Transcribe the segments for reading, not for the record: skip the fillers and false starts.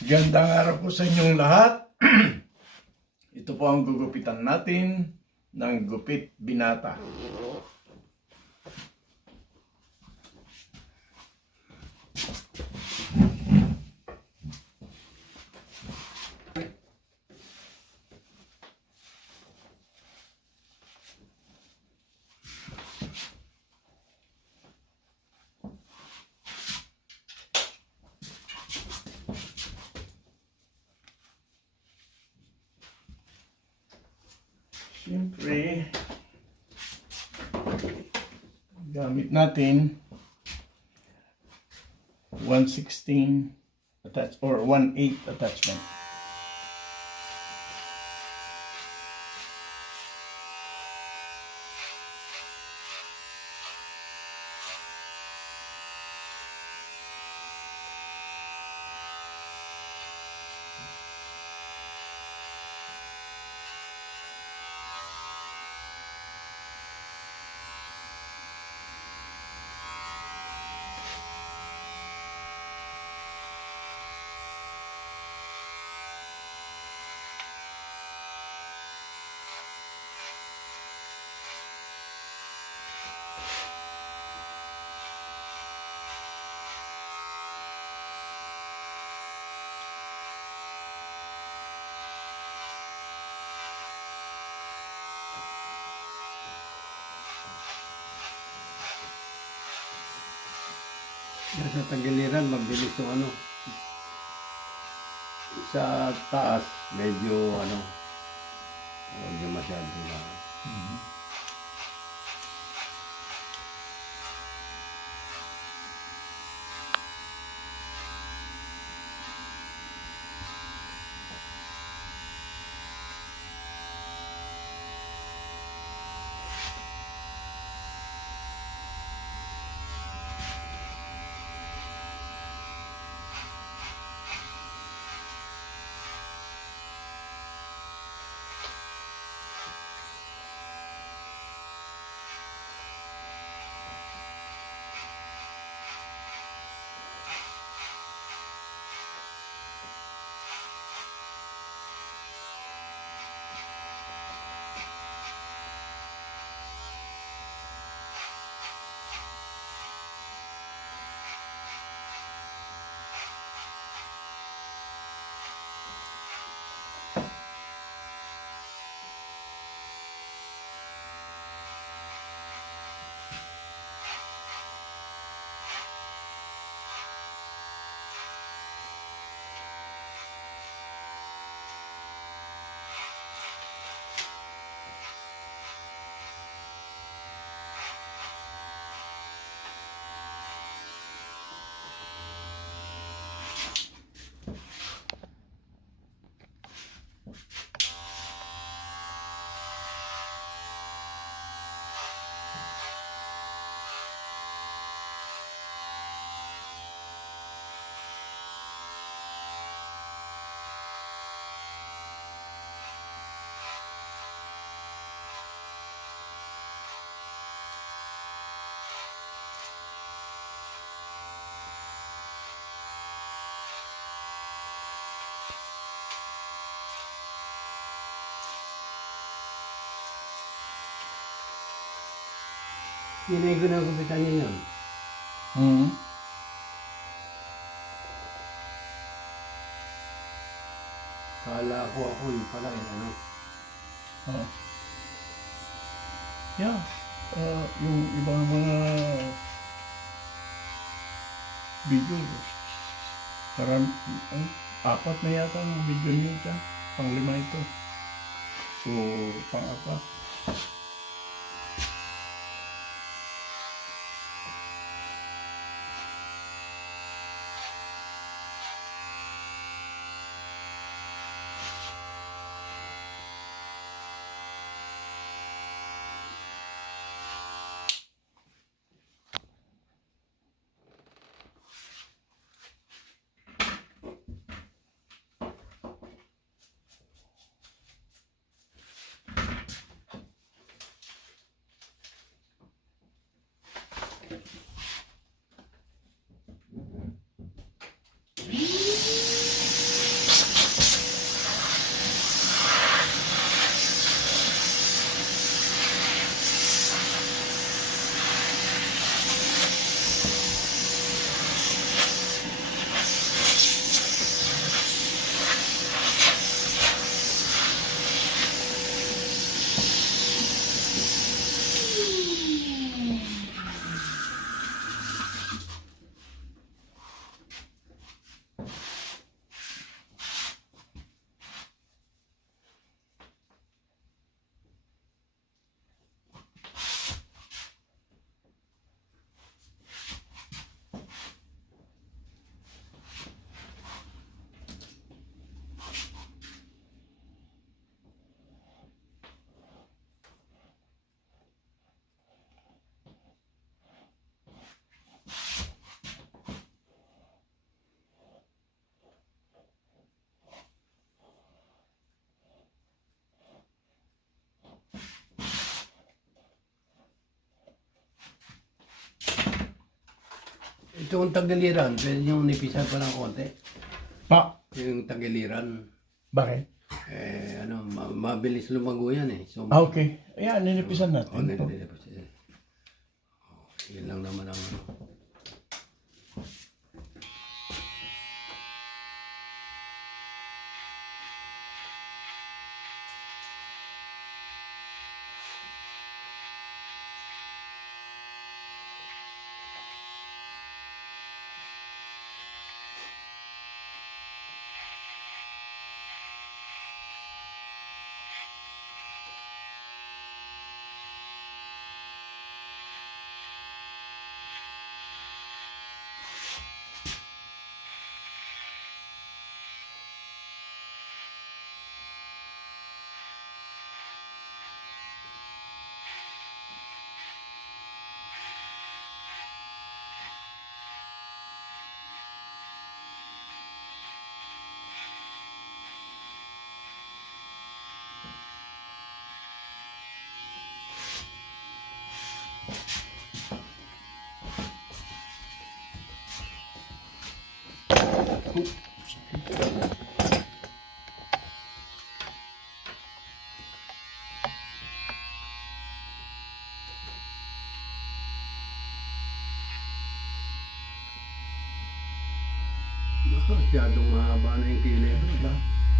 Gandang araw po sa inyong lahat. Ito po ang gugupitan natin ng gupit binata. Siyempre, gamit natin 1/16 attach or 1/8 attachment. Sa tagiliran, mabilis yung ano. Sa taas, medyo ano, huwag niyo masyado na. Hinay ko na gupitan niyo yun. Kala ko ako yung pala ano. Oh. Yeah. Yung ibang mga video, apat na yata ang video niyo dyan. Pang-5 ito. So, pang-4. Itong tagiliran, pwede yung nipisan pa ng konti. Pa, Yung tagiliran, bakit? mabilis lumago yan eh. So, Okay. Ayan, ninipisan oh, natin. to. Yun lang naman ang ano. Masyadong mahaba na yung kilay.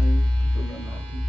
Ay, ito na natin.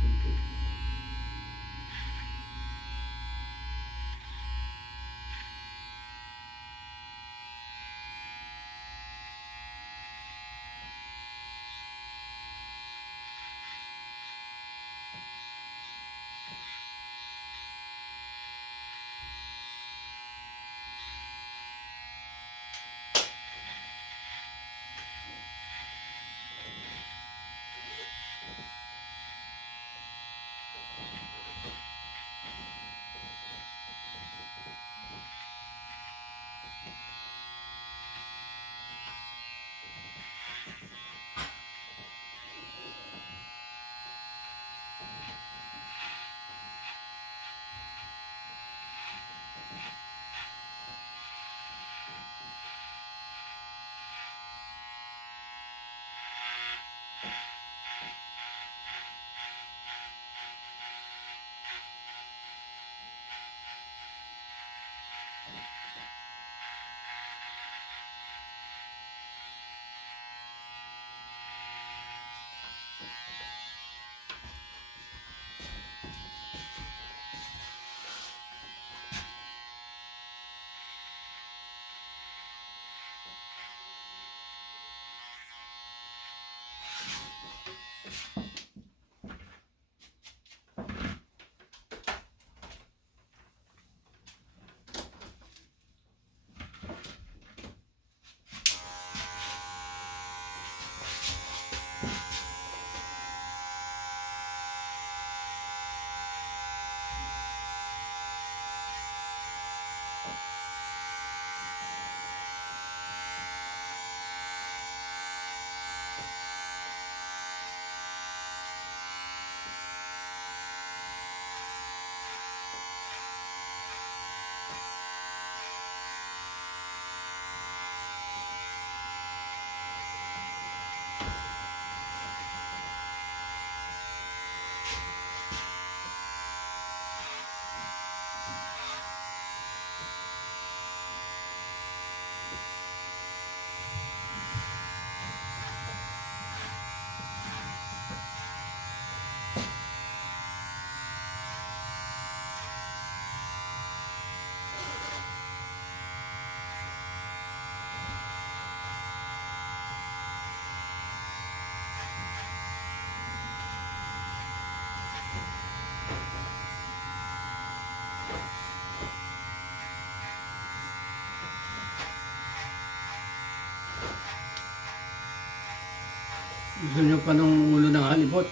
Gusto nyo pa ng ulo ng halibot?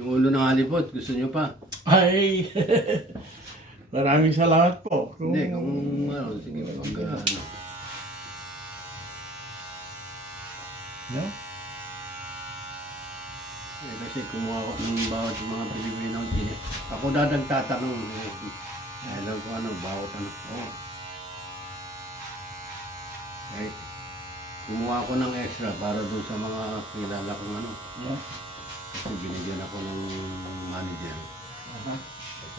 Yung ulo ng halibot, gusto nyo pa? Ay, maraming salamat po. Hindi, kung ano, sige, mag ano. No? Kasi kumuha ko ng bawat mga Pilipino. Ako dadagtatanong. Alam ko ano, bawat ano. Oh. Eh, kumuha ako ng extra para doon sa mga kilala kong ano. Yeah. Kasi binigyan ako ng manager. Aha.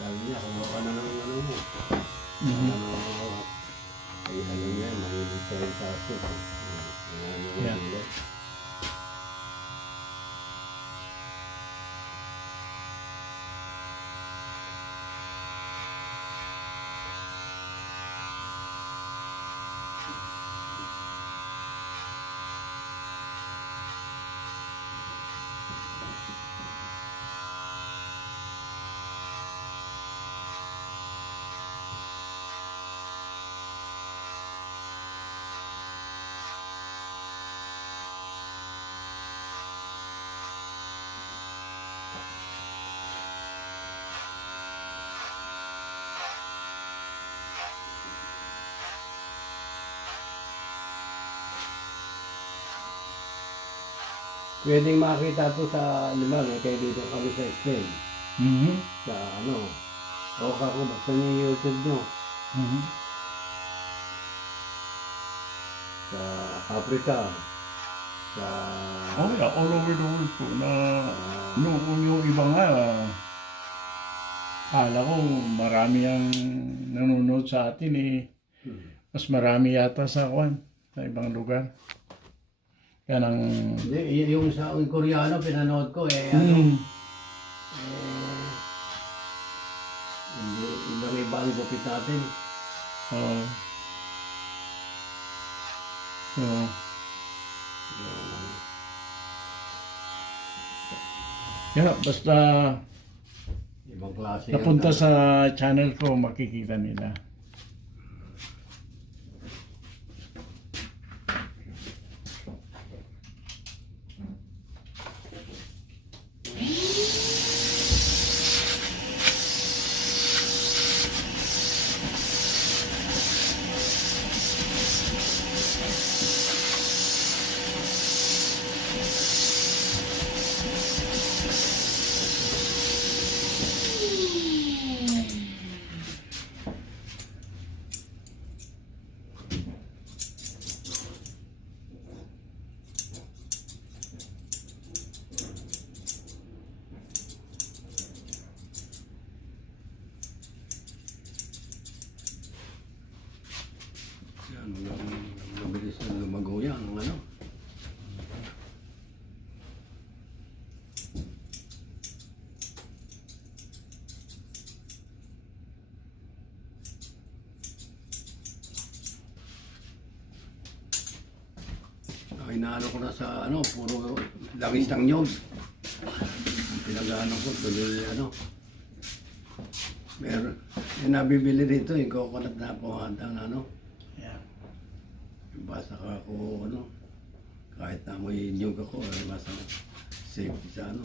Sabi niya, kumuha ka na ng ano mo. Mhm. Ano, ay alam niya, mahilig tayo sa aso. Yeah. Pwedeng makita to sa limang, kaya dito kami sa Spain. Mhm. Sa ano, o kako, basta niyo yung YouTube nyo. Mhm. Sa Africa. Sa... Oh yeah, all over the world po na yung iba nga kala ko marami ang nanonood sa atin mas marami yata sa ibang lugar. Yan ang Hindi, yung sa Koreano, pinanood ko ano, hindi, ibang iba ang gupit natin. oh. So, yeah, basta Ibang klase. napunta sa channel ko, makikita nila. Yan, mabilis na lumago yan, ano. Inaano ko na sa ano, puro langis ng nyog. Pinag-ano ko, tuloy ano. Meron, yung nabibili dito, yung coconut na pumatang ano. Yeah. Basta ka ako, ano, kahit na may nyog ako, basta safety sa ano.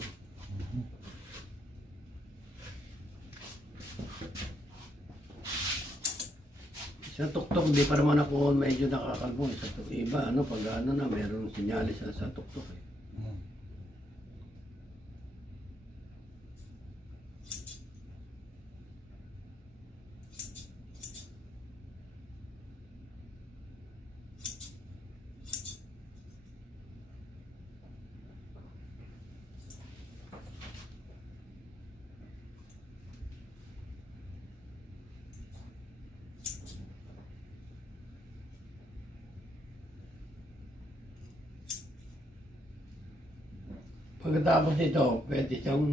Sa tuktok, di pa naman ako medyo nakakalbo. Sa iba, ano, pag ano na, meron sinyalis sa tuktok eh. Pagkatapos nito, pwede siyang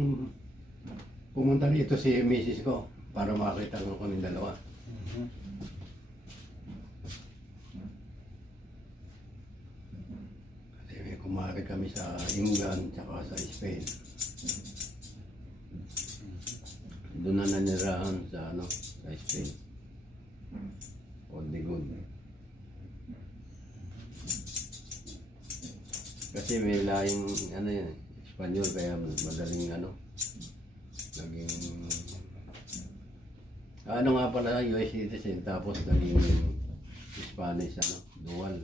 pumunta dito si misis ko para makita ko kung dalawa. Kasi may kumari kami sa England tsaka sa Spain. Doon na nanirahan sa ano, sa Spain. Good. Kasi may laing ano yan, Espanyol, kaya madaling ano, naging ano nga pala, US citizen, tapos naging Spanish, ano, dual.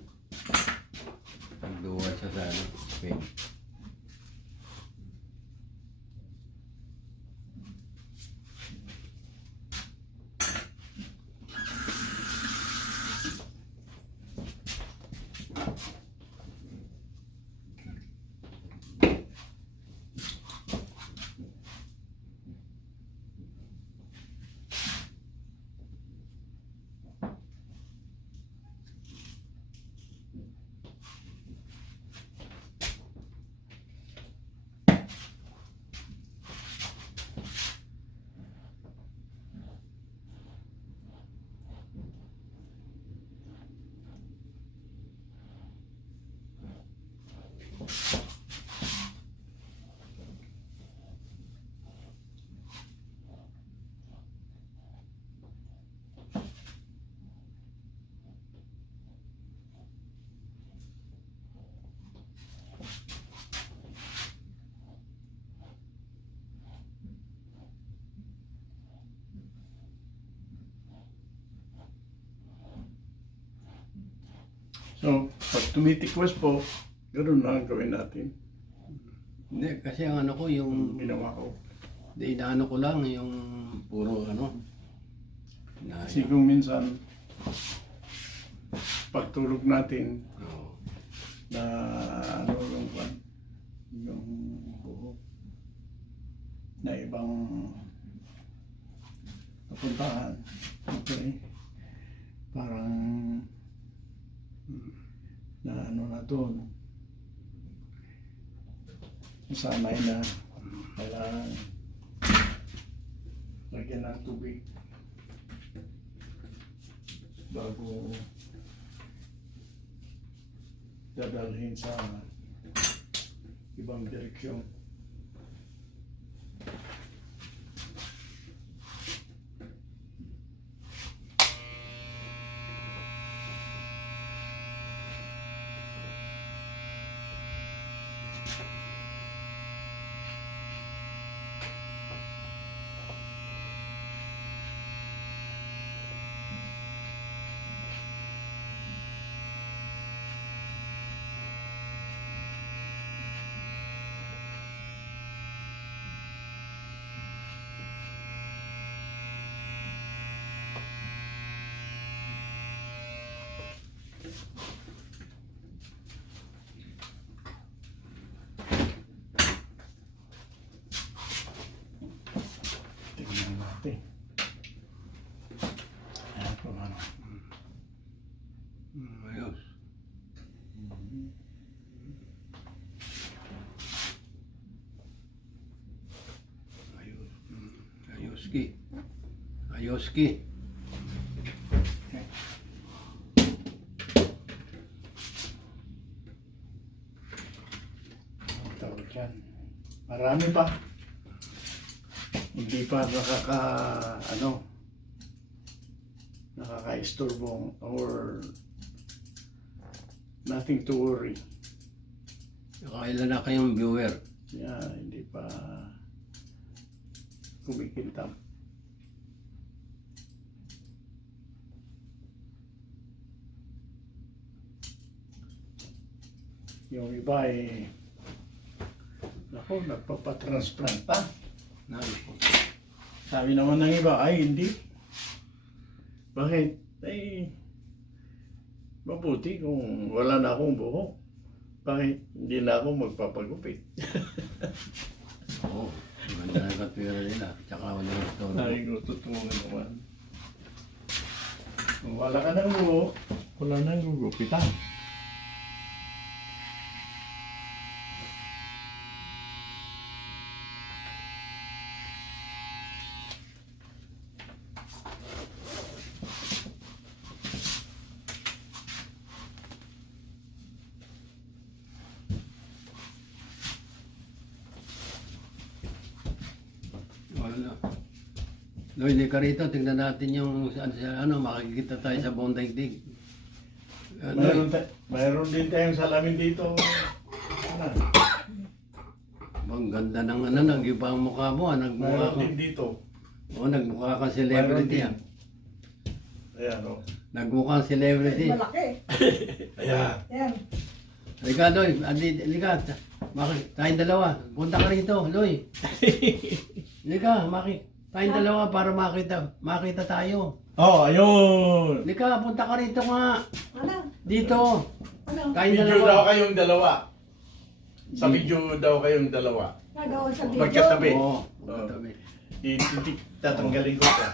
Dual siya sa ano, Spain. So, pag tumitikwas po, ganoon lang ang gawin natin. Hindi, kasi ang ano ko, yung Ginawa ko. inaano ko lang, yung puro ano. Na, Kasi kung minsan, pagtulog natin, Oo. na ano yung buhok na ibang napuntahan. Okay. Parang na ano na doon. Sanay na kailangan lagyan ng tubig bago dadalhin sa ibang direksyon. Tingnan natin. Ayan po ano. Ayos. Ayos. Ayoski. Ayoski. Ang tawag dyan. Marami pa. Hindi pa nakaka-istorbo or nothing to worry. Nakailan na kayong viewer? Yeah, hindi pa kumikintam. Yung iba ay nagpapatransplant pa. Sabi naman ng iba, ay hindi. Bakit? Ay, mabuti kung wala na akong buhok. Bakit hindi na ako magpapagupit? Oo. Maganda na katwira nila. Tsaka wala yung store. Sabi ko, totoo naman. Kung wala ka ng buhok, wala nang gugupitan. Wala. Loy, hindi ka rito. Tingnan natin yung makikita tayo sa buong daigdig. Mayroon din tayong salamin dito. Ano? Ang ganda ng nag-iba ang mukha mo. Nagmukha Mayroon ka. din dito. Nagmukha kang celebrity. Mayroon Ayan o. Nagmukha kang celebrity. Malaki. Ayan. Yan. Halika, Loy. Halika. Tayong dalawa. Punta ka rito, Loy. Halika, tayong dalawa para makita tayo. Oh, ayun. Halika, punta ka rito nga. Ano? Dito. Ano? Tayong Video dalawa. daw kayong dalawa. Sa video daw kayong dalawa. Nagawa sa video. Magkatabi. Oo. Magkatabi. Tatanggalin ko pa.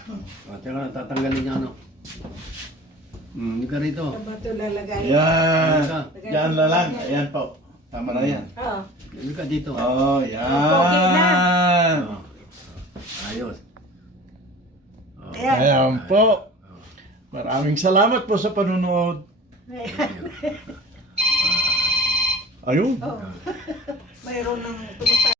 Teka, tatanggalin niya ano. Halika rito. Sa bato lalagay. Yan. Halika. Yan na lang. Ayan po. Tama na yan. Oo. Halika dito. Oh, Pogi na. yan. Oh. Ayos. Oh. Ayan. Ayan po. Maraming salamat po sa panunood. Ayan. Ayun. Oh. Mayroon ng tumatay.